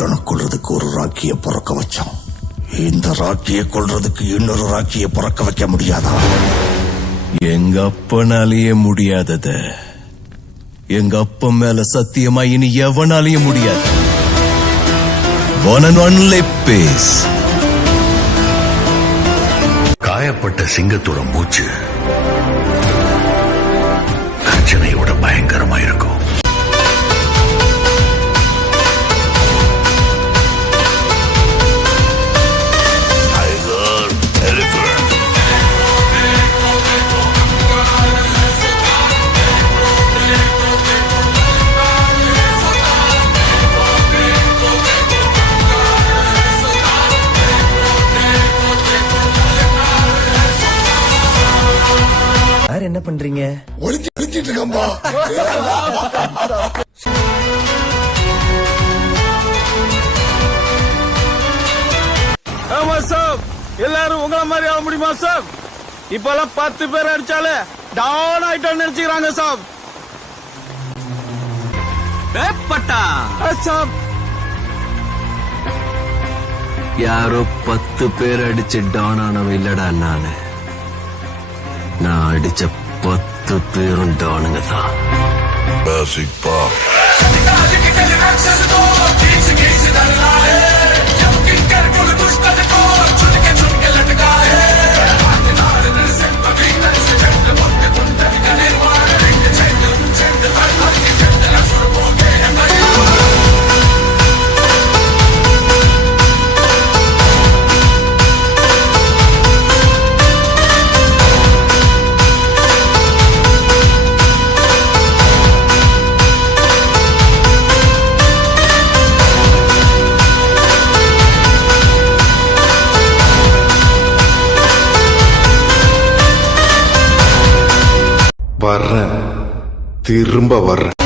டானை கொல்றதுக்கு ஒரு ராக்கிய பிறக்க வச்சான். இந்த ராக்கிய கொல்றதுக்கு இன்னொரு ராக்கிய பிறக்க வைக்க முடியாதா? எங்க அப்பனாலேயே முடியாதத எங்க அப்பன் மேல சத்தியமா இனி எவனாலேயே முடியாது. காயப்பட்ட சிங்கத்தோட மூச்சு கர்ஜனையோட பயங்கரமா இருக்கும். என்ன பண்றீங்க? ஒளிஞ்சிட்டு இருக்கம்பா. ஆமா சார், எல்லாரும் உங்கள மாதிரி ஆக முடியுமா சார்? இப்பெல்லாம் 10 பேர் அடிச்சாலே டவுன் ஆயிட்டோம்னு நினைச்சுக்கிறாங்க சார். சார் யாரோ 10 பேர் அடிச்சு டவுன் ஆனவ இல்லடா. நான் அடிச்ச 10 பேரும் டவுனுங்க தான். வர்றேன், திரும்ப வர்றேன்.